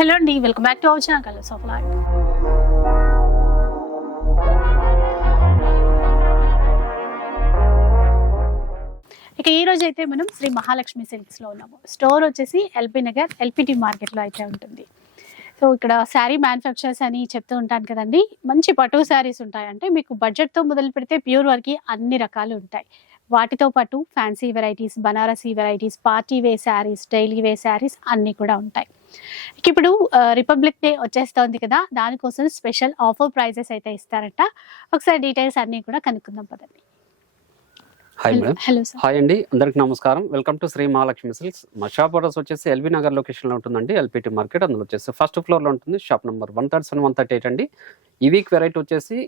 Hello అండి welcome back to our channel colours of life ఇక ఈ రోజు అయితే మనం శ్రీ మహాలక్ష్మి సిల్క్స్లో ఉన్నాము. స్టోర్ వచ్చేసి ఎల్పీ నగర్ ఎల్పిటి మార్కెట్లో అయితే ఉంటుంది. సో ఇక్కడ శారీ మ్యానుఫ్యాక్చర్స్ అని చెప్తూ ఉంటాను కదండి. మంచి పట్టు శారీస్ ఉంటాయంటే మీకు బడ్జెట్తో మొదలు పెడితే ప్యూర్ వరకు అన్ని రకాలు ఉంటాయి. వాటితో పాటు fancy varieties Banarasi varieties party wear saris daily wear saris అన్నీ కూడా ఉంటాయి. ఇప్పుడు రిపబ్లిక్ డే వచ్చేస్తోంది కదా దానికోసం స్పెషల్ ఆఫర్ ప్రైజెస్ అయితే ఇస్తారట. ఒకసారి డీటెయిల్స్ అన్నీ కూడా కనుక్కుందాం పదండి. Hi madam. Hello sir. Hi అండి అందరికి నమస్కారం. Welcome to Shri Mahalakshmi silks మా షాప్ అడ్రస్ వచ్చేసి ఎల్బీ నగర్ లొకేషన్లో ఉంటుందండి ఎల్పిటి మార్కెట్ అందులో వచ్చేసి ఫస్ట్ ఫ్లోర్లో ఉంటుంది shop number one thirty seven one thirty eight అండి. ఈ వీక్ వెరైటీ వచ్చేసి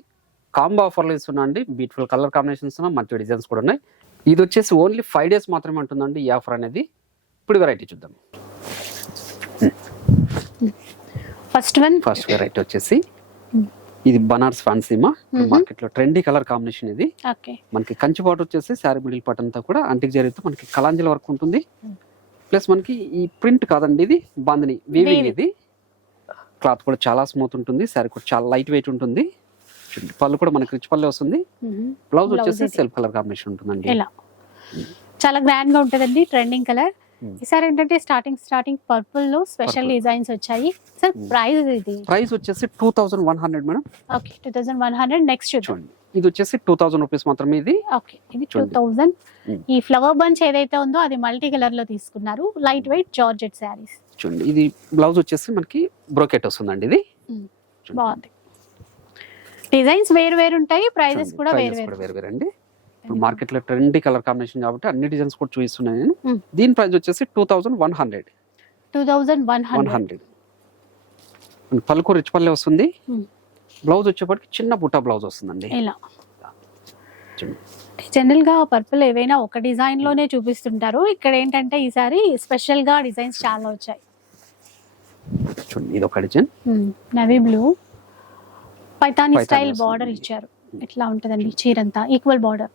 కాంబో ఆఫర్లు ఇస్తున్నా అండి బ్యూటిఫుల్ కలర్ కాంబినేషన్స్ మంచి డిజైన్స్ కూడా ఉన్నాయి. ఇది వచ్చేసి ఓన్లీ ఫైవ్ డేస్ మాత్రమే ఉంటుందండి ఈ ఆఫర్ అనేది. ఇప్పుడు వెరైటీ చూద్దాం. ఫస్ట్ వన్ ఫస్ట్ వెరైటీ వచ్చేసి. ఇది బనార్స్ ఫ్యాన్సీమా. మార్కెట్లో ట్రెండీ కలర్ కాంబినేషన్ ఇది మనకి కంచి పాటు వచ్చేసి శారీ మిడిల్ పార్ట్ అంతా కూడా అంటికి జరిగితే మనకి కలాంజల వర్క్ ఉంటుంది. ప్లస్ మనకి ఈ ప్రింట్ కాదండి ఇది బాందని వీవింగ్. ఇది క్లాత్ కూడా చాలా స్మూత్ ఉంటుంది శారీ కూడా చాలా లైట్ వెయిట్ ఉంటుంది పళ్ళు కూడా మనకి రిచ్ పళ్ళు వస్తుంది బ్లౌజ్ వచ్చేసి. సెల్ఫ్ కలర్ కాంబినేషన్ ఉంటుందండి చాలా గ్రాండ్గా ఉంటుందండి ట్రెండింగ్ కలర్. ఈసారి ఏంటంటే స్టార్టింగ్ స్టార్టింగ్ పర్పుల్లో స్పెషల్. డిజైన్స్ వచ్చాయి. Sir Hmm. ప్రైస్ ఇది? ప్రైస్ వచ్చేసి two thousand one hundred madam okay two thousand one hundred next చూడండి. ఇది వచ్చేసి టూ థౌసండ్ రూపీస్ మాత్రమే ఇది. ఓకే ఇది టూ. Thousand Hmm. ఈ ఫ్లవర్ బంచ్ ఏదైతే ఉందో అది మల్టీ కలర్లో తీసుకున్నారు. లైట్ వెయిట్ జార్జెట్ శారీస్ చూడండి. ఇది బ్లౌజ్ వచ్చేసి మనకి బ్రోకెట్ వస్తుందండి ఇది. Hmm. బాగుంది. డిజైన్స్ వేరు వేరు ఉంటాయి ప్రైజెస్ కూడా వేరు వేరు కూడా వేరు వేరు అండి ఇప్పుడు మార్కెట్లో ట్రెండీ కలర్ కాంబినేషన్ కాబట్టి అన్ని డిజైన్స్ కూడా చూపిస్తున్నాను నేను. దీని ప్రైస్ వచ్చేసి two thousand one hundred two thousand one hundred పలుకు రిచ్ పల్లె వస్తుంది. బ్లౌజ్ వచ్చేప్పటికి చిన్న బుట్ట బ్లౌజ్ వస్తుందండి. ఇలా. జనరల్గా పర్పుల్ ఏవైనా ఒక డిజైన్లోనే చూపిస్తుంటారు. ఇక్కడ ఏంటంటే ఈసారి స్పెషల్గా డిజైన్స్ చాలా వచ్చాయి. చూడండి ఇది ఒక design navy blue Paithani style. Border ఇచ్చారు. ఇట్లా ఉంటుందండి? చీరంతా. ఈక్వల్ బార్డర్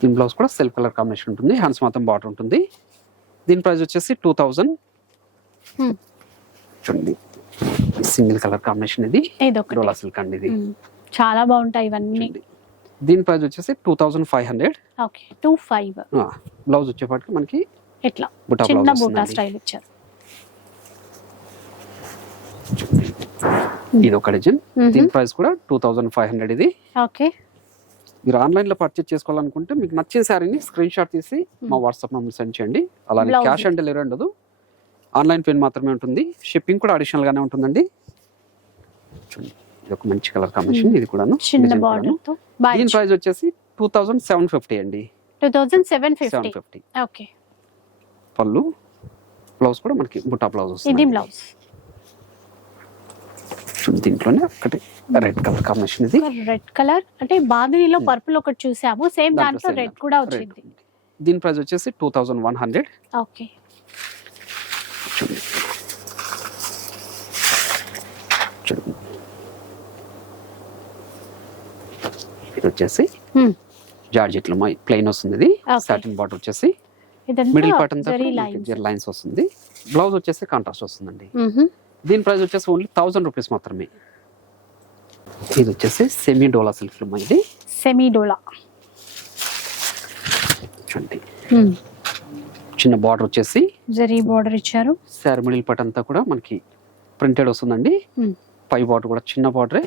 దీని బ్లౌజ్ కూడా సెల్ఫ్ కలర్ కాంబినేషన్ ఉంటుంది. హ్యాండ్స్ మాత్రం బార్డర్ ఉంటుంది. దీని ప్రైస్ వచ్చేసి టూ థౌజండ్. చూడండి. సింగిల్ కలర్ కాంబినేషన్ ఇది. డోలా సిల్క్ అండి ఇది. చాలా బాగుంటాయి ఇవన్నీ. దీని ప్రైస్ వచ్చేసి two thousand five hundred. Okay. Two five. Blouse వచ్చేప్పటికి మనకి ఇట్లా చిన్న బూటా. స్టైల్ ఇచ్చారు. ఇది ఒక డిజైన్. దీని ప్రైస్ కూడా టూ థౌజండ్ ఫైవ్ హండ్రెడ్ ఇది. ఓకే. మీరు ఆన్లైన్లో పర్చేస్ చేసుకోవాలనుకుంటే మీకు నచ్చిన శారీని స్క్రీన్ షాట్ తీసి మా వాట్సాప్ నెంబర్ సెండ్ చేయండి. అలానే. క్యాష్ ఆన్ డెలివరీ ఉండదు. ఆన్లైన్ పేమెంట్ మాత్రమే ఉంటుంది. షిప్పింగ్ కూడా అడిషనల్ గానే ఉంటుందండి. చూడండి ఇది ఒక మంచి కలర్ కాంబినేషన్ ఇది కూడా చిన్న బార్డర్తో. దీని ప్రైస్ వచ్చేసి టూ థౌజండ్ సెవెన్ ఫిఫ్టీ అండి. Two thousand seven fifty okay pallu blouse కూడా మనకి బుటా బ్లౌజ్ ఇది బ్లౌజ్ దీంట్లోనే ఒకటి. రెడ్ కలర్ కాంబినేషన్ ఇది. రెడ్ కలర్ అంటే బాందినిలో Hmm. పర్పుల్ ఒకటి చూసాము. సేమ్ దాంట్లో రెడ్ కూడా వచ్చింది. దీని ప్రైస్ వచ్చేసి two thousand one hundred okay ఇది వచ్చేసి Hmm. జార్జెట్లో మా ప్లెయిన్ వస్తుంది ఇది. సాటిన్ బార్డర్ వచ్చేసి మిడిల్ పార్ట్ అంతా లైన్స్ లైన్స్ వస్తుంది. బ్లౌజ్ వచ్చేసి కాంట్రాస్ట్ వస్తుందండి. దీని ప్రైస్ వచ్చేసి ఓన్లీ థౌసండ్ రూపీస్ మాత్రమే. ఇది వచ్చేసి సెమీ డోలా సిల్క్ ఇది సెమీ డోలా చూడండి చిన్న బార్డర్ వచ్చేసి జరీ బార్డర్ ఇచ్చారు. శారీ మిడిల్ పార్ట్ అంతా కూడా మనకి ప్రింటెడ్ వస్తుందండి. పై బార్డర్ కూడా చిన్న బార్డరే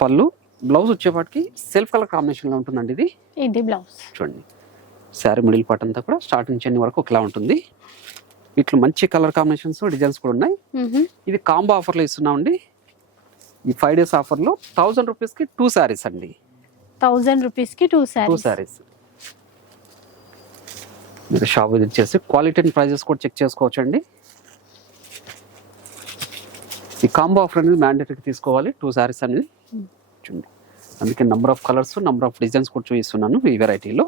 పళ్ళు బ్లౌజ్ వచ్చేపాటికి సెల్ఫ్ కలర్ కాంబినేషన్లో ఉంటుందండి ఇది. ఇది బ్లౌజ్ చూడండి. శారీ మిడిల్ పార్ట్ అంతా కూడా స్టార్టింగ్ చెన్ని వరకు ఒకలా ఉంటుంది. ఇట్లా మంచి కలర్ కాంబినేషన్స్ డిజైన్స్ కూడా ఉన్నాయి. ఇది కాంబో ఆఫర్లో ఇస్తున్నామండి. ఈ ఫైవ్ డేస్ ఆఫర్లో థౌజండ్ రూపీస్కి టూ శారీస్ అండి. థౌజండ్ రూపీస్కి టూ టూ శారీస్. మీరు షాప్ విజిట్ చేసి క్వాలిటీ అండ్ ప్రైజెస్ కూడా చెక్ చేసుకోవచ్చు అండి ఈ కాంబో ఆఫర్ అనేది మ్యాండేటరీకి తీసుకోవాలి టూ శారీస్ అనేది. చూడండి. అందుకే number of colours number of designs కూడా చూపిస్తున్నాను ఈ వెరైటీలో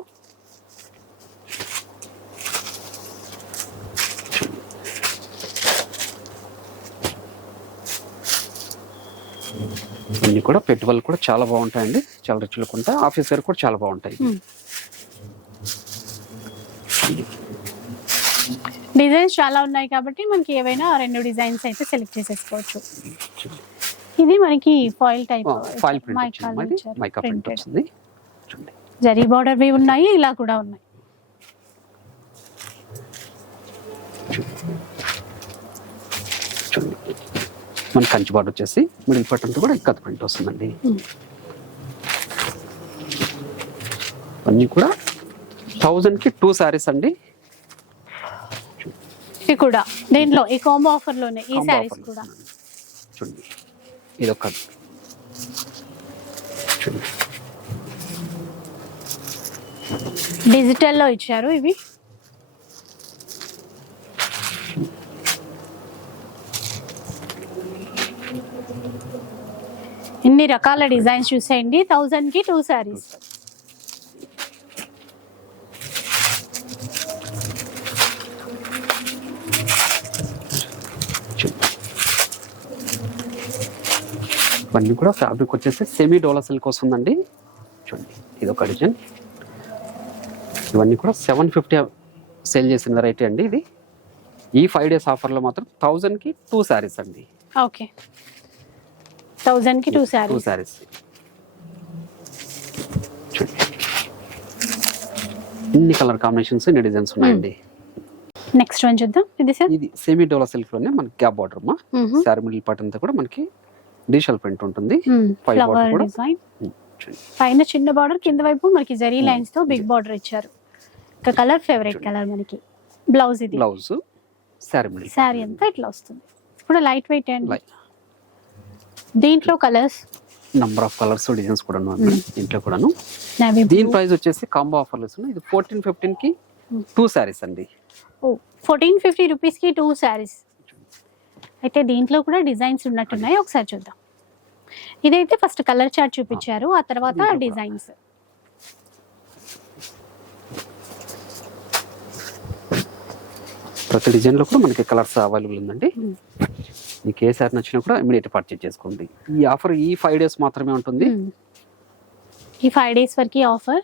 ఇవన్నీ కూడా పెట్టుబడులు కూడా చాలా బాగుంటాయండి. చాలా రిచ్ లుక్ ఉంటాయి. ఆఫీస్ వేర్ కూడా చాలా బాగుంటాయి డిజైన్స్ చాలా ఉన్నాయి కాబట్టి మనకి ఏవైనా రెండు డిజైన్స్ అయితే సెలెక్ట్ చేసేసుకోవచ్చు. ఇది మనకి foil type foil print mica print వచ్చింది. జరీ బార్డర్ వి ఉన్నాయి ఇలా కూడా ఉన్నాయి చూడండి మన కంచి బార్డర్ వచ్చేసి మిడిల్ పట్ అంతా కూడా ఇక్కత్ ప్రింట్ వస్తుందండి. అన్నీ కూడా థౌజండ్కి టూ శారీస్ అండి. ఇది కూడా దీంట్లో ఈ కాంబో ఆఫర్లోనే ఈ శారీస్ కూడా. చూడండి. ఇది ఒక చూడండి. డిజిటల్లో ఇచ్చారు ఇవి. ఇన్ని రకాల డిజైన్స్ చూసేయండి. థౌజండ్కి టూ శారీస్ ఇవన్నీ కూడా ఫ్యాబ్రిక్ వచ్చేసి సెమీ డోలా సిల్క్ వస్తుందండి. చూడండి ఇది ఒక డిజైన్. ఇవన్నీ కూడా సెవెన్ ఫిఫ్టీ సేల్ చేసిన వెరైటీ అండి ఇది. ఈ ఫైవ్ డేస్ ఆఫర్లో మాత్రం థౌజండ్కి టూ శారీస్ అండి. ఓకే. థౌజండ్కి టూ టూ శారీస్ చూడండి ఇన్ని కలర్ కాంబినేషన్స్ ఇన్ని డిజైన్స్ ఉన్నాయండి. నెక్స్ట్ వన్ చూద్దాం. ఇది సార్? ఇది సెమీ డోలా సిల్క్లోనే మనకి గ్యాప్ బార్డర్ మా. శారీ మిడిల్ పార్ట్ అంతా కూడా మనకి డిజిటల్ ప్రింట్ ఉంటుంది. ఫ్లవర్ కూడా. డిజైన్ ఉమ్, చూడండి పైన చిన్న బార్డర్ కింద వైపు మనకి జరీ లైన్స్తో బిగ్ బార్డర్ ఇచ్చారు. ఒక కలర్ ఫేవరెట్ కలర్ మనకి. బ్లౌజ్ ఇది. బ్లౌజ్ శారీ మిడిల్ శారీ అంతా ఇట్లా వస్తుంది. కూడా లైట్ వెయిట్ అండి? Light. దీంట్లో colours number of colours designs కూడా ఉన్నాయి దీంట్లో కూడాను. దీని ప్రైస్ వచ్చేసి కాంబో ఆఫర్లు ఉన్నాయి. ఇది ఫోర్టీన్ ఫిఫ్టీన్కి. టూ శారీస్ అండి. ఫోర్టీన్ ఫిఫ్టీ రూపీస్కి టూ శారీస్ అయితే దీంట్లో కూడా డిజైన్స్ ఉన్నట్టున్నాయి. ఒకసారి చూద్దాం. ఇదైతే ఫస్ట్ కలర్ చార్ట్ చూపించారు. ఆ తర్వాత. డిజైన్స్ ప్రతి డిజైన్లో కూడా మనకి కలర్స్ అవైలబుల్ ఉందండి. Hmm. మీకు ఏ సారీ నచ్చినా కూడా ఇమీడియట్ పర్చేజ్ చేసుకోండి. ఈ ఆఫర్ ఈ ఫైవ్ డేస్ మాత్రమే ఉంటుంది. Hmm. ఈ ఫైవ్ డేస్ వరకు ఆఫర్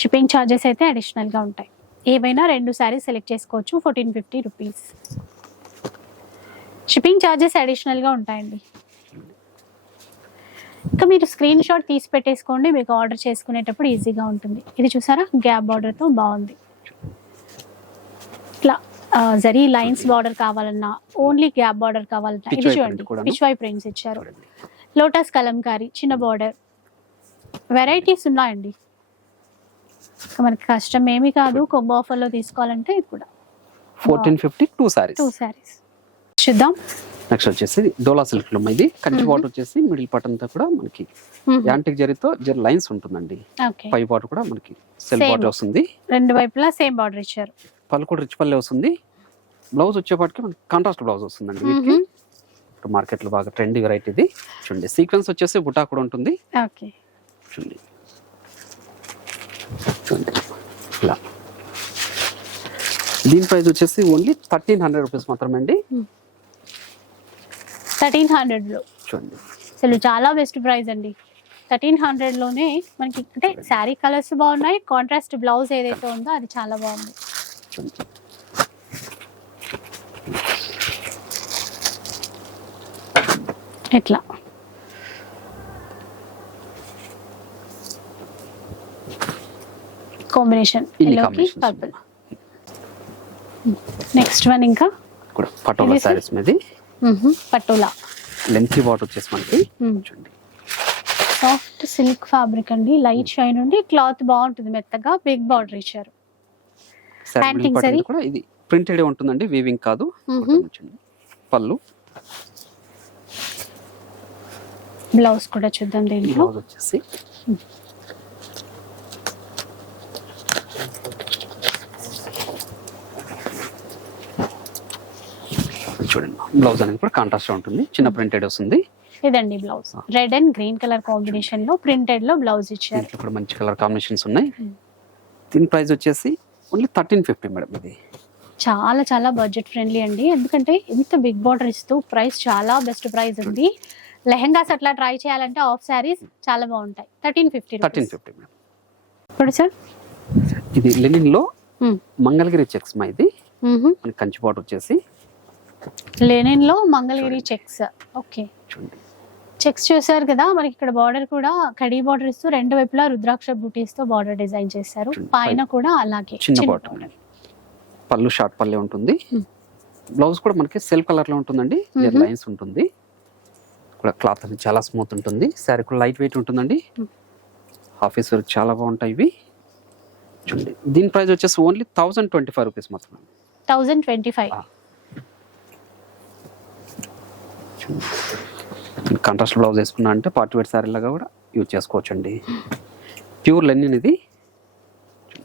షిప్పింగ్ ఛార్జెస్ అయితే అడిషనల్గా ఉంటాయి. ఏవైనా రెండు శారీస్ సెలెక్ట్ చేసుకోవచ్చు fourteen fifty rupees shipping charges అడిషనల్గా ఉంటాయండి. ఇంకా మీరు స్క్రీన్ షాట్ తీసి పెట్టేసుకోండి మీకు ఆర్డర్ చేసుకునేటప్పుడు ఈజీగా ఉంటుంది. ఇది చూసారా? గ్యాప్ బార్డర్తో బాగుంది. ఇట్లా. జరీ లైన్స్ బార్డర్ కావాలన్నా ఓన్లీ గ్యాప్ బార్డర్ కావాలన్నా ఇది చూడండి. print కూడాను. పిచ్వై ప్రింట్స్ ఇచ్చారు. లోటస్ కలంకారీ చిన్న బార్డర్ వెరైటీస్ ఉన్నాయండి. మనకి కష్టం ఏమీ కాదు. కొమ్మ ఆఫర్లో తీసుకోవాలంటే ఇది కూడా. Fourteen fifty two saris two saris చూద్దాం. నెక్స్ట్ వచ్చేసి డోలా సిల్క్లో ఇది కంచి. బార్డర్ వచ్చేసి మిడిల్ పార్ట్ అంతా కూడా మనకి యాంటిక్ జరీతో జరీ లైన్స్ ఉంటుందండి. పై బార్డర్ కూడా మనకి సెల్. బార్డర్ వస్తుంది. రెండు వైపులా సేమ్ బార్డర్ ఇచ్చారు. పళ్ళు కూడా రిచ్ పల్లె వస్తుంది. బ్లౌజ్ వచ్చేపాటికి మనకి కాంట్రాస్ట్ బ్లౌజ్ వస్తుందండి వీటికి. ఇప్పుడు మార్కెట్లో బాగా ట్రెండీ వెరైటీ ఇది. చూడండి సీక్వెన్స్ వచ్చేసి బుటా కూడా ఉంటుంది. ఓకే. చూడండి. చూడండి. ఇలా. దీని ప్రైస్ వచ్చేసి ఓన్లీ థర్టీన్ హండ్రెడ్ రూపీస్ మాత్రమే అండి థర్టీన్ హండ్రెడ్లో చూడండి. అసలు చాలా బెస్ట్ ప్రైస్ అండి. థర్టీన్ హండ్రెడ్లోనే మనకి అంటే శారీ కలర్స్ బాగున్నాయి కాంట్రాస్ట్ బ్లౌజ్ ఏదైతే ఉందో అది చాలా బాగుంది. ఎట్లా? కాంబినేషన్ ఎల్లోకి పర్పుల్ నెక్స్ట్ వన్ ఇంకా? కూడా పటోలా శారీస్ మీద. పటోలా. లెంతీ బాట్ వచ్చేసి మనకి. చూడండి. సాఫ్ట్ సిల్క్ ఫ్యాబ్రిక్ అండి. లైట్ షైన్ ఉండి క్లాత్ బాగుంటుంది మెత్తగా. బిగ్ బార్డర్ ఇచ్చారు. కూడా ఇది ప్రింటెడ్ ఉంటుందండి వీవింగ్ కాదు. పళ్ళు. బ్లౌజ్ కూడా చూద్దాం దీంట్లో. బ్లౌజ్ వచ్చేసి. చూడండి బ్లౌజ్ అనేది కూడా కాంట్రాస్ట్ ఉంటుంది. చిన్న ప్రింటెడ్ వస్తుంది. ఇదండి blouse red and green colour కాంబినేషన్లో ప్రింటెడ్లో బ్లౌజ్ ఇచ్చారు. దీంట్లో కూడా మంచి కలర్ కాంబినేషన్స్ ఉన్నాయి. దీని ప్రైస్ వచ్చేసి ఓన్లీ థర్టీన్ ఫిఫ్టీ మేడం ఇది. చాలా చాలా బడ్జెట్ ఫ్రెండ్లీ అండి. ఎందుకంటే ఇంత బిగ్ బార్డర్ ఇస్తూ ప్రైస్ చాలా బెస్ట్ ప్రైస్ ఉంది. లెహంగాస్ అట్లా ట్రై చేయాలంటే ఆఫ్ శారీస్ చాలా బాగుంటాయి. Thirteen fifty thirteen fifty madam. ఇప్పుడు సార్ ఇది లెనిన్లో మంగళగిరి చెక్స్ మా ఇది. మనకి కంచి బార్డర్ వచ్చేసి. లెనిన్లో మంగళగిరి చెక్స్ ఓకే చూడండి. చెక్స్ చూసారు కదా మనకి ఇక్కడ బార్డర్ కూడా కడీ బార్డర్ ఇస్తూ రెండు వైపులా రుద్రాక్ష బూటీస్తో బార్డర్ డిజైన్ చేశారు పైన కూడా అలాగే. చిన్న బార్డర్ పళ్ళు షార్ట్ పల్లె ఉంటుంది. బ్లౌజ్ కూడా మనకి సెల్ఫ్ కలర్లో ఉంటుందండి. లైన్స్ ఉంటుంది. కూడా క్లాత్ చాలా స్మూత్ ఉంటుంది. శారీ కూడా లైట్ వెయిట్ ఉంటుందండి. ఆఫీస్ వర్క్ చాలా బాగుంటాయి ఇవి. చూడండి. దీని ప్రైస్ వచ్చేసి only thousand twenty five rupees మాత్రం thousand twenty five. Contrast blouse వేసుకున్నా అంటే పార్టీ వేర్ శారీ లాగా కూడా యూజ్ చేసుకోవచ్చండి. ప్యూర్ లెనిన్ ఇది.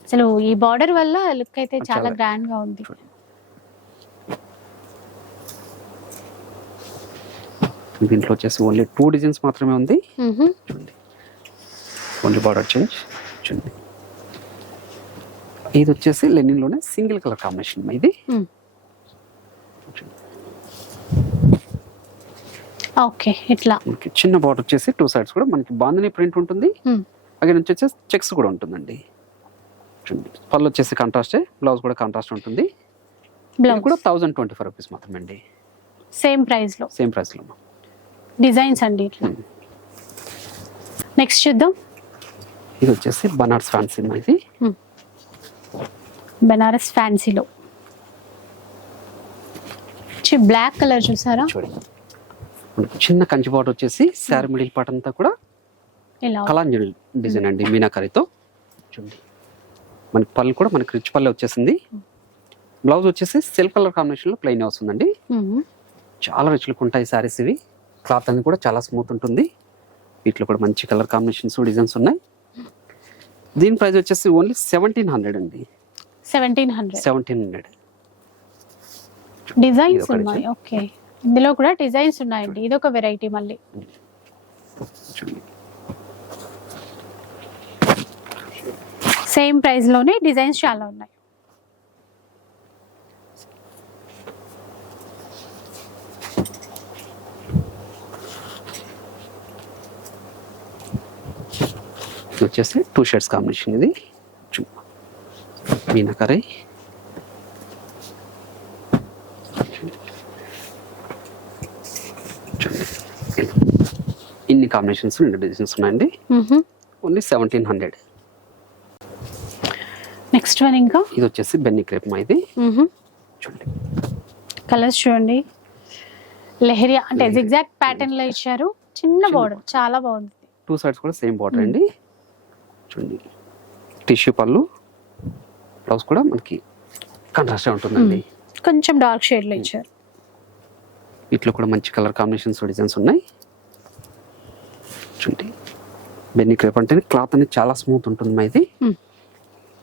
అసలు ఈ బార్డర్ వల్ల లుక్ అయితే చాలా గ్రాండ్గా ఉంది. దీంట్లో వచ్చేసి ఓన్లీ టూ డిజైన్స్ మాత్రమే ఉంది. చూడండి. ఓన్లీ బార్డర్ చేంజ్ చూడండి. ఇది వచ్చేసి లెనిన్లోనే సింగిల్ కలర్ కాంబినేషన్ ఇది. మ్. ఓకే ఇట్లా. మనకి చిన్న బార్డర్ వచ్చేసి టూ సైడ్స్ కూడా మనకి బాందని ప్రింట్ ఉంటుంది. నుంచి వచ్చేసి చెక్స్ కూడా ఉంటుందండి. పళ్ళు వచ్చేసి కాంట్రాస్టే బ్లౌజ్ కూడా కాంట్రాస్ట్ ఉంటుంది. బ్లౌజ్ కూడా థౌజండ్ ట్వంటీ ఫైవ్ రూపీస్ మాత్రమే అండి సేమ్ ప్రైస్లో సేమ్ ప్రైస్లో డిజైన్స్ అండి ఇట్లా. నెక్స్ట్ చూద్దాం. ఇది వచ్చేసి బనార్స్ ఫ్యాన్సీ ఇది. బెనారస్ ఫ్యాన్సీలో బ్లాక్ కలర్ చూసారా? చూడండి. చిన్న కంచి బార్డర్ వచ్చేసి శారీ మిడిల్ పార్ట్ అంతా కూడా కలాంజలి డిజైన్ అండి మీనాకరితో. చూడండి. మనకి పళ్ళు కూడా మనకి రిచ్ పళ్ళు వచ్చేసింది. బ్లౌజ్ వచ్చేసి సెల్ఫ్ కలర్ కాంబినేషన్లో ప్లెయిన్ వస్తుందండి. చాలా రిచ్ లుక్ ఉంటాయి సారీస్ ఇవి. క్లాత్ అనేది కూడా చాలా స్మూత్ ఉంటుంది. వీటిలో కూడా మంచి కలర్ కాంబినేషన్స్ డిజైన్స్ ఉన్నాయి. దీని ప్రైస్ వచ్చేసి ఓన్లీ సెవెంటీన్ హండ్రెడ్ అండి. Seventeen hundred. Seventeen hundred. Designs ఉన్నాయి. ఓకే. ఇందులో కూడా డిజైన్స్ ఉన్నాయండి. ఇది ఒక వెరైటీ మళ్ళీ. సేమ్ ప్రైస్లోనే డిజైన్స్ చాలా ఉన్నాయి. వచ్చేసి టూ షర్ట్స్ కాంబినేషన్ ఇది. మీనాకరి. కాంబినేషన్స్ రెండు డిజైన్స్ ఉన్నాయండి. Only seventeen hundred next one ఇంకా? ఇది వచ్చేసి బెన్నీ క్రేప్ మా ఇది. చూడండి. కలర్స్ చూడండి. లెహరియా అంటే. జిగ్జాక్ట్ ప్యాటర్న్లో ఇచ్చారు. చిన్న చిన్న బార్డర్ చాలా బాగుంది. టూ సైడ్స్ కూడా సేమ్ బార్డర్ అండి. చూడండి. టిష్యూ పళ్ళు బ్లౌజ్ కూడా మనకి కాంట్రాస్ట్ ఉంటుందండి. కొంచెం డార్క్ షేడ్లో ఇచ్చారు. వీటిలో కూడా మంచి కలర్ కాంబినేషన్స్ డిజైన్స్ ఉన్నాయి. చూడండి. బెన్నీ క్రేప్ అంటే క్లాత్ అనేది చాలా స్మూత్ ఉంటుంది మా ఇది.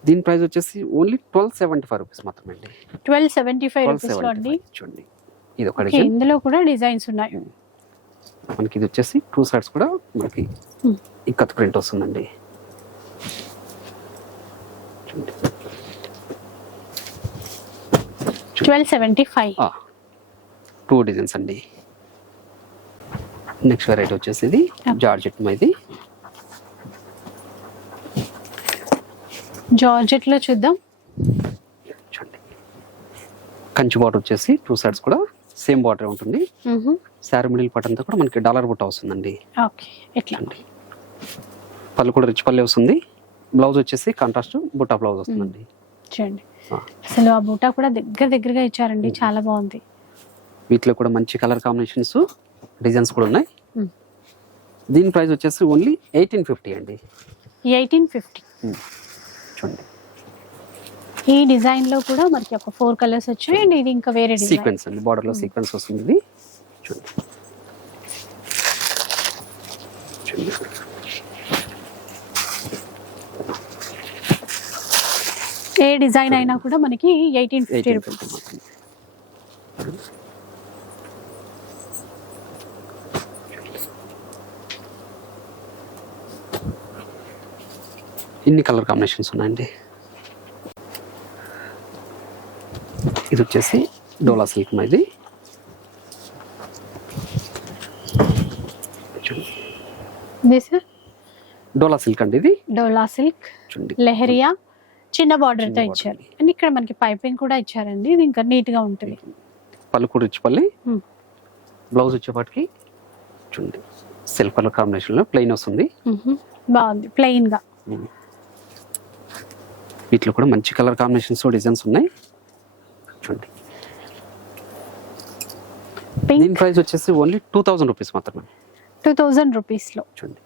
దీని ప్రైస్ వచ్చేసి only twelve seventy five rupees మాత్రమే అండి ట్వెల్వ్ సెవెంటీ ఫైవ్ రూపీస్ అండి. చూడండి. ఇది ఇందులో కూడా డిజైన్స్ ఉన్నాయి. మనకి ఇది వచ్చేసి టూ సైడ్స్ కూడా మనకి. ఇక్కత్ ప్రింట్ వస్తుందండి. Twelve seventy five. Two designs అండి. నెక్స్ట్ వెరైటీ వచ్చేసి ఇది. జార్జెట్ ఇది. జార్జెట్లో చూద్దాం. చూడండి. కంచి బార్డర్ వచ్చేసి టూ సైడ్స్ కూడా సేమ్ బార్డర్ ఉంటుంది. శారీ మిడిల్ పార్ట్ అంతా కూడా మనకి డాలర్ బుట్ట వస్తుందండి. ఓకే ఎట్లా? చూడండి పళ్ళు కూడా రిచ్ పల్లె వస్తుంది. బ్లౌజ్ వచ్చేసి కాంట్రాస్ట్ బుట్ట బ్లౌజ్ వస్తుందండి. చూడండి. అసలు ఆ బూటా కూడా దగ్గర దగ్గరగా ఇచ్చారండి చాలా బాగుంది. వీటిలో కూడా మంచి కలర్ కాంబినేషన్స్ డిజైన్స్ కూడా ఉన్నాయి. దీని ప్రైస్ వచ్చేసి ఓన్లీ ఎయిటీన్ ఫిఫ్టీ అండి. Eighteen fifty. చూడండి. ఈ డిజైన్లో కూడా మనకి ఒక ఫోర్ కలర్స్ వచ్చాయి అండ్ ఇది ఇంకా వేరే సీక్వెన్స్ అండి. బార్డర్లో సీక్వెన్స్ వస్తుంది. ఇది చూడండి. ఏ డిజైన్ అయినా కూడా మనకి ఎయిటీన్ ఫిఫ్టీ రూపీస్. ఇన్ని కలర్ కాంబినేషన్స్ ఉన్నాయండి. ఇది వచ్చేసి డోలా సిల్క్ ఇది డోలా సిల్క్ అండి ఇది. డోలా సిల్క్ లెహరియా చిన్న బార్డర్తో ఇచ్చారు. అండ్ ఇక్కడ మనకి పైపింగ్ కూడా ఇచ్చారండి. ఇది ఇంకా నీట్గా ఉంటుంది. పళ్ళు కూడా రిచ్ పల్లి Hmm. బ్లౌజ్ వచ్చేపాటికి చూడండి. సిల్క్ కలర్ కాంబినేషన్లో ప్లెయిన్ వస్తుంది. బాగుంది. ప్లెయిన్గా. వీటిలో కూడా మంచి కలర్ కాంబినేషన్స్ డిజైన్స్ ఉన్నాయి. చూడండి. దీని ప్రైస్ వచ్చేసి ఓన్లీ టూ థౌజండ్ రూపీస్ మాత్రమే. టూ థౌజండ్ రూపీస్లో. చూడండి.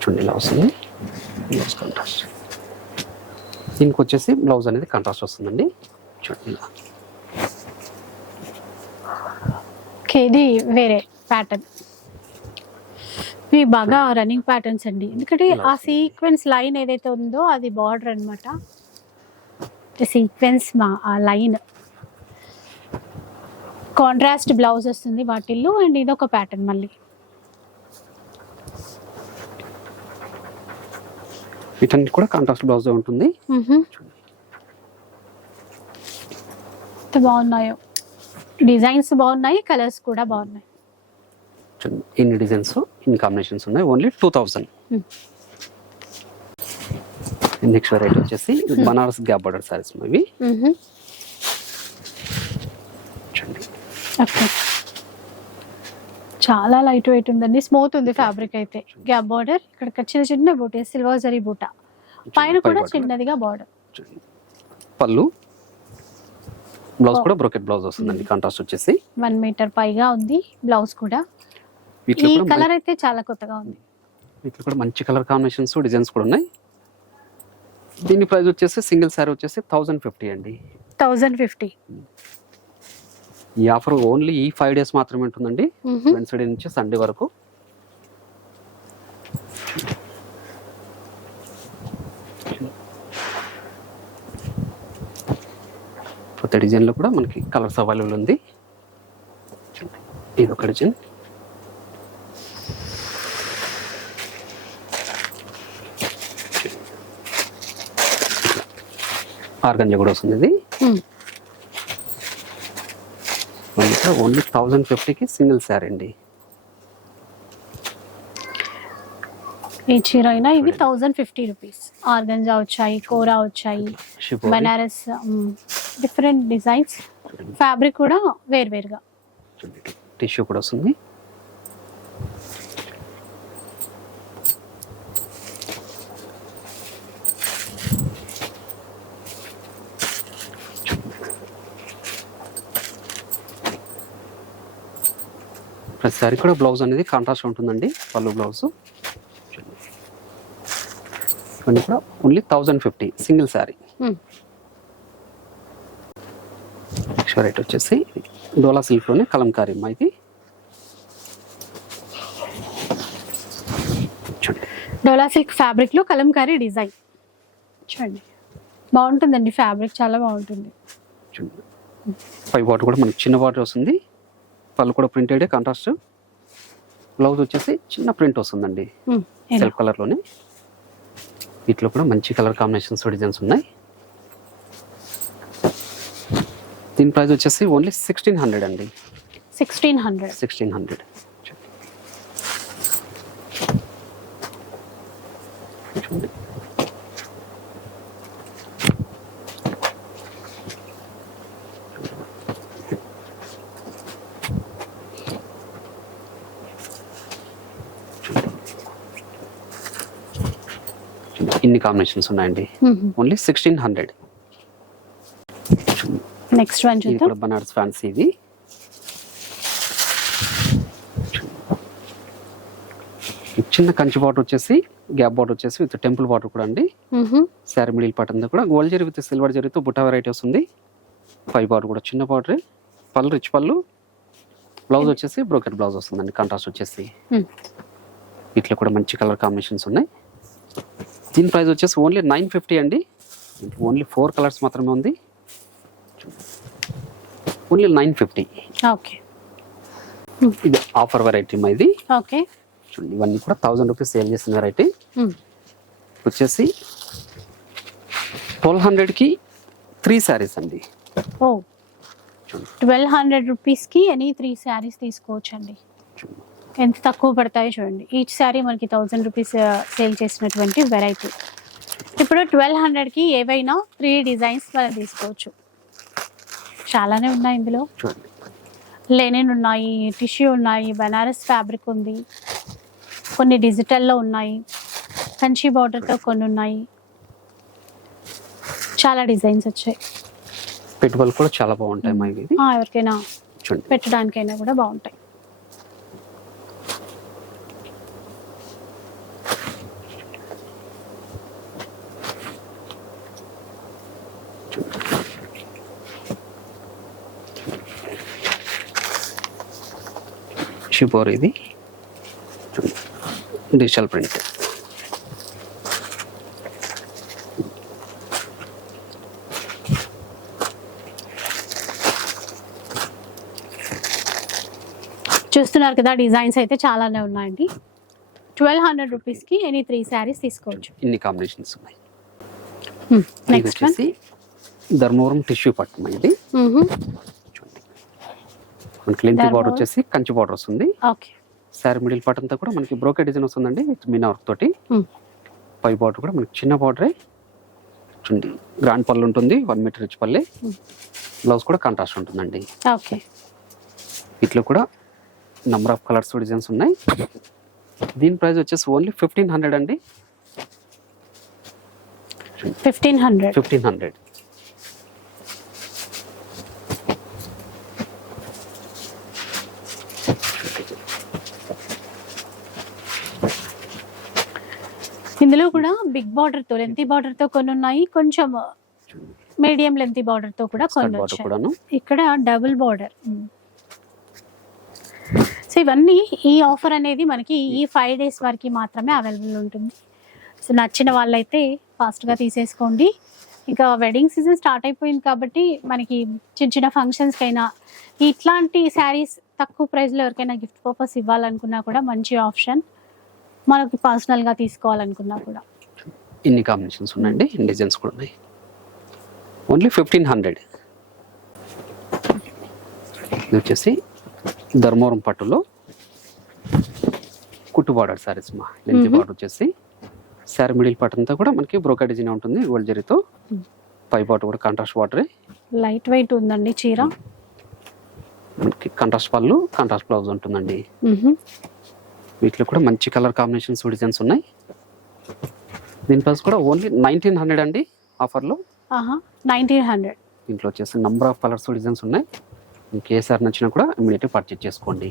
చూడండి ఇలా వస్తుంది. బ్లౌజ్ కాంట్రాస్ట్ దీనికి వచ్చేసి బ్లౌజ్ అనేది కాంట్రాస్ట్ వస్తుందండి. చూడండి ఇలా. ఓకే ఇది వేరే ప్యాటర్న్ ఇవి బాగా రన్నింగ్ ప్యాటర్న్స్ అండి. ఎందుకంటే ఆ సీక్వెన్స్ లైన్ ఏదైతే ఉందో అది బార్డర్ అనమాట సీక్వెన్స్ మా ఆ లైన్ కాంట్రాస్ట్ బ్లౌజ్ వస్తుంది వాటిల్లో అండ్ ఇది ఒక ప్యాటర్న్ మళ్ళీ. వీటన్నిటి కూడా కాంట్రాస్ట్ బ్లౌజ్ ఉంటుంది. బాగున్నాయో. డిజైన్స్ బాగున్నాయి కలర్స్ కూడా బాగున్నాయి. చూడండి ఇన్ని డిజైన్స్ ఇన్ని కాంబినేషన్స్ ఉన్నాయి. Only two thousand Hmm. Next variety వచ్చేసి బనారస్ గ్యాప్ బార్డర్ సారీస్ ఇవి చూడండి. ఓకే చాలా లైట్ వెయిట్ ఉందండి. స్మూత్ ఉంది ఫ్యాబ్రిక్ అయితే. గ్యాప్ బార్డర్ ఇక్కడ చిన్న చిన్న బూట సిల్వర్ జరీ బూట. పైన కూడా. చిన్నదిగా బార్డర్. పళ్ళు. Blouse Oh. కూడా బ్రోకెట్ బ్లౌజ్ వస్తుందండి. కాంట్రాస్ట్ వచ్చేసి. వన్ మీటర్ పైగా ఉంది. బ్లౌజ్ కూడా. ఈ కలర్ అయితే చాలా కొత్తగా ఉంది. వీటిలో కూడా మంచి కలర్ కాంబినేషన్స్ డిజైన్స్ కూడా ఉన్నాయి. దీని ప్రైస్ వచ్చేసి సింగిల్ శారీ వచ్చేసి థౌజండ్ ఫిఫ్టీ అండి. Thousand fifty. ఈ ఆఫర్ ఓన్లీ ఈ ఫైవ్ డేస్ మాత్రమే ఉంటుందండి. వెన్స్డే నుంచి సండే వరకు. కొత్త డిజైన్లో కూడా మనకి కలర్స్ అవైలబుల్ ఉంది. ఇది ఒక డిజైన్. ఆర్గంజా కూడా వస్తుంది ఇది. ఓన్లీ థౌజండ్ ఫిఫ్టీకి సింగిల్ శారీ అండి. ఈ చీర అయినా ఇవి థౌజండ్ ఫిఫ్టీ రూపీస్ ఆర్గంజా వచ్చాయి కోరా వచ్చాయి. బనారస్ డిఫరెంట్ డిజైన్స్ ఫ్యాబ్రిక్ కూడా వేరువేరుగా టిష్యూ కూడా వస్తుంది. ప్రతిసారి కూడా బ్లౌజ్ అనేది కాంట్రాస్ట్ ఉంటుందండి పళ్ళు బ్లౌజ్. ఇవన్నీ కూడా only thousand fifty single sari. Next variety వచ్చేసి డోలా సిల్క్లోనే కలంకారీ అమ్మా ఇది. చూడండి. డోలా సిల్క్ ఫ్యాబ్రిక్లో కలంకారీ డిజైన్. చూడండి. బాగుంటుందండి ఫ్యాబ్రిక్ చాలా బాగుంటుంది. చూడండి. పై బాటర్ కూడా మనకి చిన్న బాటర్ వస్తుంది. పళ్ళు కూడా ప్రింటెడ్ కాంట్రాస్ట్ బ్లౌజ్ వచ్చేసి చిన్న ప్రింట్ వస్తుందండి. సెల్ఫ్ కలర్లోనే వీటిలో కూడా మంచి కలర్ కాంబినేషన్స్ డిజైన్స్ ఉన్నాయి. దీని ప్రైస్ వచ్చేసి ఓన్లీ సిక్స్టీన్ హండ్రెడ్ అండి. సిక్స్టీన్ హండ్రెడ్ సిక్స్టీన్ హండ్రెడ్ చూడండి. ఇన్ని కాంబినేషన్స్ ఉన్నాయండి. Only sixteen hundred next one చూద్దాం. బనారస్ ఫ్యాన్సీ ఇది. చిన్న కంచి బాటర్ వచ్చేసి గ్యాప్ బాటర్ వచ్చేసి విత్ టెంపుల్ బాటర్ కూడా అండి. శారీ మిడిల్ పార్ట్ అంతా కూడా. గోల్డ్ జరీ విత్ సిల్వర్ జరీతో బుట్ట వెరైటీ వస్తుంది. ఫైవ్ బాటర్ కూడా చిన్న బాటర్ పళ్ళు రిచ్ పళ్ళు. బ్లౌజ్ వచ్చేసి బ్రోకెట్ బ్లౌజ్ వస్తుందండి. కాంట్రాస్ట్ వచ్చేసి. వీటిలో కూడా మంచి కలర్ కాంబినేషన్స్ ఉన్నాయి. దీని ప్రైస్ వచ్చేసి ఓన్లీ నైన్ ఫిఫ్టీ అండి. ఓన్లీ ఫోర్ కలర్స్ మాత్రమే ఉంది. Only nine fifty. ఓకే. ఇది ఆఫర్ వెరైటీ మా ఇది. ఓకే. చూడండి ఇవన్నీ కూడా థౌజండ్ రూపీస్ సేల్ చేసిన వెరైటీ. వచ్చేసి ట్వెల్వ్ హండ్రెడ్కి త్రీ శారీస్ అండి. ట్వెల్వ్ హండ్రెడ్ రూపీస్కి ఎనీ త్రీ శారీస్ తీసుకోవచ్చు అండి ఎంత తక్కువ పడతాయో చూడండి. ఈచ్ శారీ మనకి థౌజండ్ రూపీస్ సేల్ చేసినటువంటి వెరైటీ ఇప్పుడు ట్వెల్వ్ హండ్రెడ్కి ఏవైనా త్రీ డిజైన్స్ మనం తీసుకోవచ్చు. చాలానే ఉన్నాయి ఇందులో. లెనిన్ ఉన్నాయి టిష్యూ ఉన్నాయి బనారస్ ఫ్యాబ్రిక్ ఉంది. కొన్ని డిజిటల్లో ఉన్నాయి. కంచి బార్డర్తో కొన్ని ఉన్నాయి. చాలా డిజైన్స్ వచ్చాయి. పెట్టుబడులు కూడా చాలా బాగుంటాయి ఎవరికైనా పెట్టడానికైనా కూడా బాగుంటాయి. షిపోర్ ఇది. Digital print. చూస్తున్నారు కదా డిజైన్స్ అయితే చాలానే ఉన్నాయండి. ట్వెల్వ్ హండ్రెడ్ రూపీస్కి ఎనీ త్రీ శారీస్ తీసుకోవచ్చు. ఇన్ని కాంబినేషన్స్ ఉన్నాయి. నెక్స్ట్ వచ్చేసి ధర్మవరం టిష్యూ పట్టు ఇది మనకి లెంత్ బార్డర్. వచ్చేసి కంచి బార్డర్ వస్తుంది. ఓకే శారీ మిడిల్ పార్ట్ అంతా కూడా మనకి బ్రోకెట్ డిజైన్ వస్తుందండి. మీనా వర్క్ తోటి. Hmm. పై బార్డర్ కూడా మనకి చిన్న బార్డరే చూడండి గ్రాండ్ పళ్ళు ఉంటుంది వన్ మీటర్ రిచ్ పల్లె. బ్లౌజ్ కూడా కాంట్రాస్ట్ ఉంటుందండి. ఓకే వీటిలో కూడా నంబర్ ఆఫ్ కలర్స్ డిజైన్స్ ఉన్నాయి. దీని ప్రైస్ వచ్చేసి ఓన్లీ ఫిఫ్టీన్ హండ్రెడ్ అండి. ఫిఫ్టీన్ హండ్రెడ్ ఫిఫ్టీన్ హండ్రెడ్ ఇందులో కూడా బిగ్ బార్డర్తో లెంతీ బార్డర్తో కొన్ని ఉన్నాయి కొంచెం మీడియం లెంతీ బార్డర్తో కూడా కొన్ని వచ్చాయి ఇక్కడ డబుల్ బార్డర్ సో ఇవన్నీ ఈ ఆఫర్ అనేది మనకి ఈ ఫైవ్ డేస్ వరకు మాత్రమే అవైలబుల్ ఉంటుంది. సో నచ్చిన వాళ్ళైతే ఫాస్ట్గా తీసేసుకోండి. ఇంకా వెడ్డింగ్ సీజన్ స్టార్ట్ అయిపోయింది కాబట్టి మనకి చిన్న చిన్న ఫంక్షన్స్కి అయినా ఇట్లాంటి శారీస్ తక్కువ ప్రైస్లో ఎవరికైనా గిఫ్ట్ పర్పస్ ఇవ్వాలనుకున్నా కూడా మంచి ఆప్షన్ మనకి పర్సనల్గా తీసుకోవాలనుకున్నా కూడా. ఇన్ని కాంబినేషన్స్ ఉన్నాయండి డిజైన్స్ కూడా ఉన్నాయి. ఓన్లీ ఫిఫ్టీన్ హండ్రెడ్ ఇది వచ్చేసి ధర్మవరం పట్టులో కుట్టు బార్డర్ సారీస్ మా. లెంత్. బార్డర్ వచ్చేసి శారీ మిడిల్ పార్ట్ అంతా కూడా మనకి బ్రోకా డిజైన్ ఉంటుంది గోల్డ్ జరీతో. పై పార్ట్ కూడా కాంట్రాస్ట్ వాటరే లైట్ వెయిట్ ఉందండి చీర. మనకి కాంట్రాస్ట్ పళ్ళు కాంట్రాస్ట్ బ్లౌజ్ ఉంటుందండి. వీటిలో కూడా మంచి కలర్ కాంబినేషన్స్ డిజైన్స్ ఉన్నాయి. దీని ప్రైస్ కూడా ఓన్లీ నైన్టీన్ హండ్రెడ్ అండి ఆఫర్లో. ఆహా నైన్టీన్ హండ్రెడ్. దీంట్లో వచ్చేసి నంబర్ ఆఫ్ కలర్స్ డిజైన్స్ ఉన్నాయి. మీకు ఏ సార్ నచ్చినా కూడా ఇమీడియట్గా పర్చేజ్ చేసుకోండి.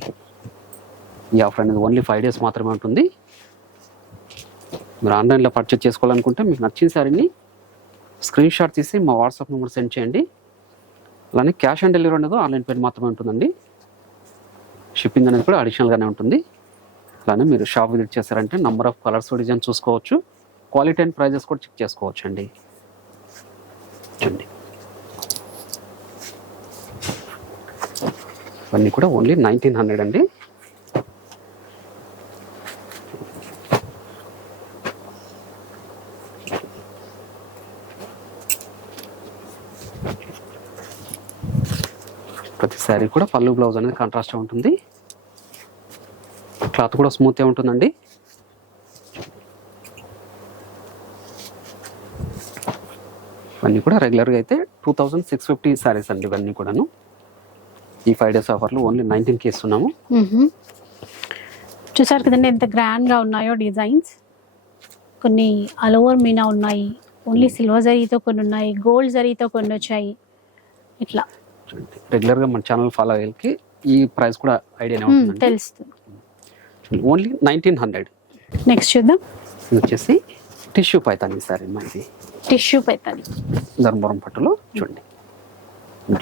ఈ ఆఫర్ అనేది ఓన్లీ ఫైవ్ డేస్ మాత్రమే ఉంటుంది. మీరు ఆన్లైన్లో పర్చేజ్ చేసుకోవాలనుకుంటే మీకు నచ్చిన సారీని స్క్రీన్ షాట్ తీసి మా వాట్సాప్ నెంబర్ సెండ్ చేయండి. అలానే క్యాష్ ఆన్ డెలివరీ అనేది ఆన్లైన్ పేరు మాత్రమే ఉంటుందండి. షిప్పింగ్ అనేది కూడా అడిషనల్గానే ఉంటుంది. అలానే మీరు షాప్ విజిట్ చేశారంటే నంబర్ ఆఫ్ కలర్స్ డిజైన్ చూసుకోవచ్చు. క్వాలిటీ అండ్ ప్రైజెస్ కూడా చెక్ చేసుకోవచ్చు అండి చూడండి. ఇవన్నీ కూడా ఓన్లీ నైన్టీన్ హండ్రెడ్ అండి. ప్రతి శారీ కూడా పళ్ళు బ్లౌజ్ అనేది కాంట్రాస్ట్ ఉంటుంది. క్లాత్ కూడా స్మూత్గా ఉంటుందండి. ఇవన్నీ కూడా రెగ్యులర్గా అయితే two thousand six fifty saris అండి ఇవన్నీ కూడాను. ఈ ఫైవ్ డేస్ ఆఫర్లు ఓన్లీ నైన్టీన్కి ఇస్తున్నాము. మ్మ్. చూసారు కదండి ఎంత గ్రాండ్గా ఉన్నాయో డిజైన్స్ కొన్ని అలోవర్ మీనా ఉన్నాయి. ఓన్లీ సిల్వర్ జరీతో కొన్ని ఉన్నాయి గోల్డ్ జరీతో కొన్ని వచ్చాయి. ఇట్లా. రెగ్యులర్గా మన ఛానల్ ఫాలో అయ్యేకి ఈ ప్రైస్ కూడా ఉంటుందండి. తెలుస్తుంది. ఓన్లీ నైన్టీన్ హండ్రెడ్ నెక్స్ట్ చూద్దాం. ఇది వచ్చేసి టిష్యూ పైతాని సారీ మా ఇది టిష్యూ పెత్తని ధర్మవరం పట్టులో చూడండి.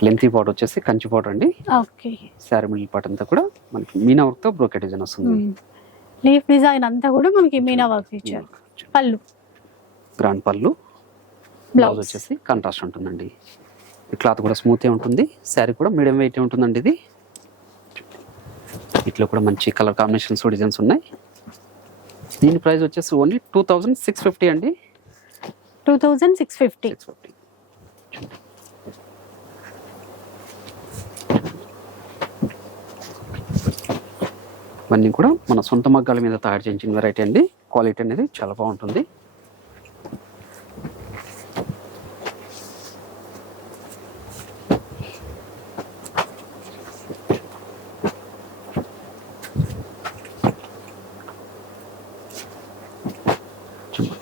లెంతీ పాట్ వచ్చేసి కంచి పాట్ అండి. ఓకే. శారీ మిడిల్ పాట్ అంతా కూడా మనకి మీనా వర్క్తో బ్రోకెట్ డిజైన్ వస్తుంది. లీఫ్ డిజైన్ అంతా కూడా మనకి మీనా వర్క్ ఇచ్చారు. పళ్ళు. గ్రాండ్ పళ్ళు. బ్లౌజ్ వచ్చేసి కాంట్రాస్ట్ ఉంటుందండి. క్లాత్ కూడా స్మూత్గా ఉంటుంది. శారీ కూడా మీడియం వెయిట్ ఉంటుందండి ఇది. ఇట్లా కూడా మంచి కలర్ కాంబినేషన్స్ డిజైన్స్ ఉన్నాయి. దీని ప్రైస్ వచ్చేసి only two thousand six fifty అండి. Two thousand six fifty. Six fifty. ఇవన్నీ కూడా మన సొంత మగ్గాల మీద తయారు చేయించిన వెరైటీ అండి. క్వాలిటీ అనేది చాలా బాగుంటుంది.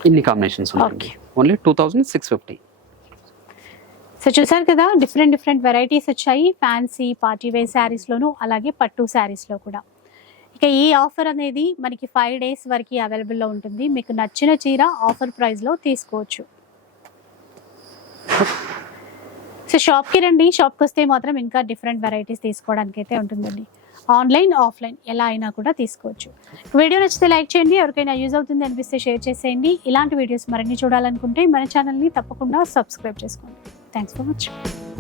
ఇన్ని కాంబినేషన్స్ ఉన్నాయి only two thousand six fifty so చూసారు కదా డిఫరెంట్ డిఫరెంట్ వెరైటీస్ వచ్చాయి. ఫ్యాన్సీ పార్టీ వేర్ శారీస్లోను అలాగే పట్టు శారీస్లో కూడా. ఇక ఈ ఆఫర్ అనేది మనకి ఫైవ్ డేస్ వరకు అవైలబుల్లో ఉంటుంది. మీకు నచ్చిన చీర ఆఫర్ ప్రైస్లో తీసుకోవచ్చు. సో షాప్కి రండి. షాప్కి వస్తే మాత్రం ఇంకా డిఫరెంట్ వెరైటీస్ తీసుకోవడానికి అయితే ఉంటుందండి. ఆన్లైన్ ఆఫ్లైన్ ఎలా అయినా కూడా తీసుకోవచ్చు. వీడియో నచ్చితే లైక్ చేయండి ఎవరికైనా యూజ్ అవుతుంది అనిపిస్తే షేర్ చేసేయండి. ఇలాంటి వీడియోస్ మరిన్ని చూడాలనుకుంటే మన ఛానల్ని తప్పకుండా సబ్స్క్రైబ్ చేసుకోండి. Thanks for watching